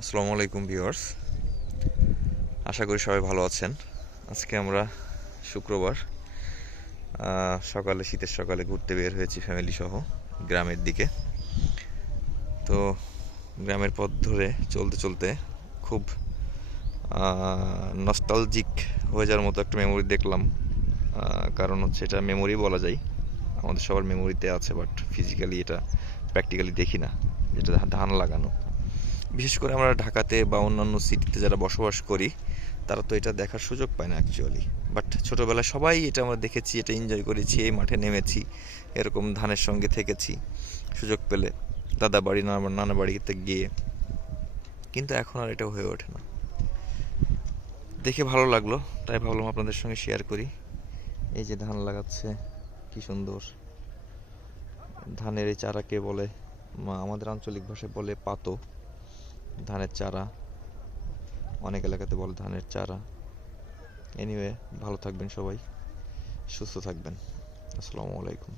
আসসালামু আলাইকুম ভিউয়ার্স, আশা করি সবাই ভালো আছেন। আজকে আমরা শুক্রবার সকালে, শীতের সকালে ঘুরতে বের হয়েছি ফ্যামিলি সহ গ্রামের দিকে। তো গ্রামের পথ ধরে চলতে চলতে খুব নস্টালজিক হয়ে যাওয়ার মতো একটা মেমোরি দেখলাম। কারণ হচ্ছে এটা মেমোরি বলা যায়, আমাদের সবার মেমোরিতে আছে, বাট ফিজিক্যালি এটা প্র্যাকটিক্যালি দেখি না, যেটা ধান লাগানো। বিশেষ করে আমরা ঢাকাতে বা অন্যান্য সিটিতে যারা বসবাস করি, তারা তো এটা দেখার সুযোগ পায় না অ্যাকচুয়ালি। বাট ছোটোবেলায় সবাই এটা আমরা দেখেছি, এটা এনজয় করেছি, এই মাঠে নেমেছি, এরকম ধানের সঙ্গে থেকেছি সুযোগ পেলে দাদা বাড়ি নানা বাড়িতে গিয়ে। কিন্তু এখন আর এটা হয়ে ওঠে না। দেখে ভালো লাগলো, তাই ভাবলাম আপনাদের সঙ্গে শেয়ার করি। এই যে ধান লাগাচ্ছে, কি সুন্দর। ধানের এই চারাকে বলে, আমাদের আঞ্চলিক ভাষায় বলে পাতো। ধানের চারা, অনেক এলাকাতে বলে ধানের চারা। এনিওয়ে, ভালো থাকবেন সবাই, সুস্থ থাকবেন। আসসালামু আলাইকুম।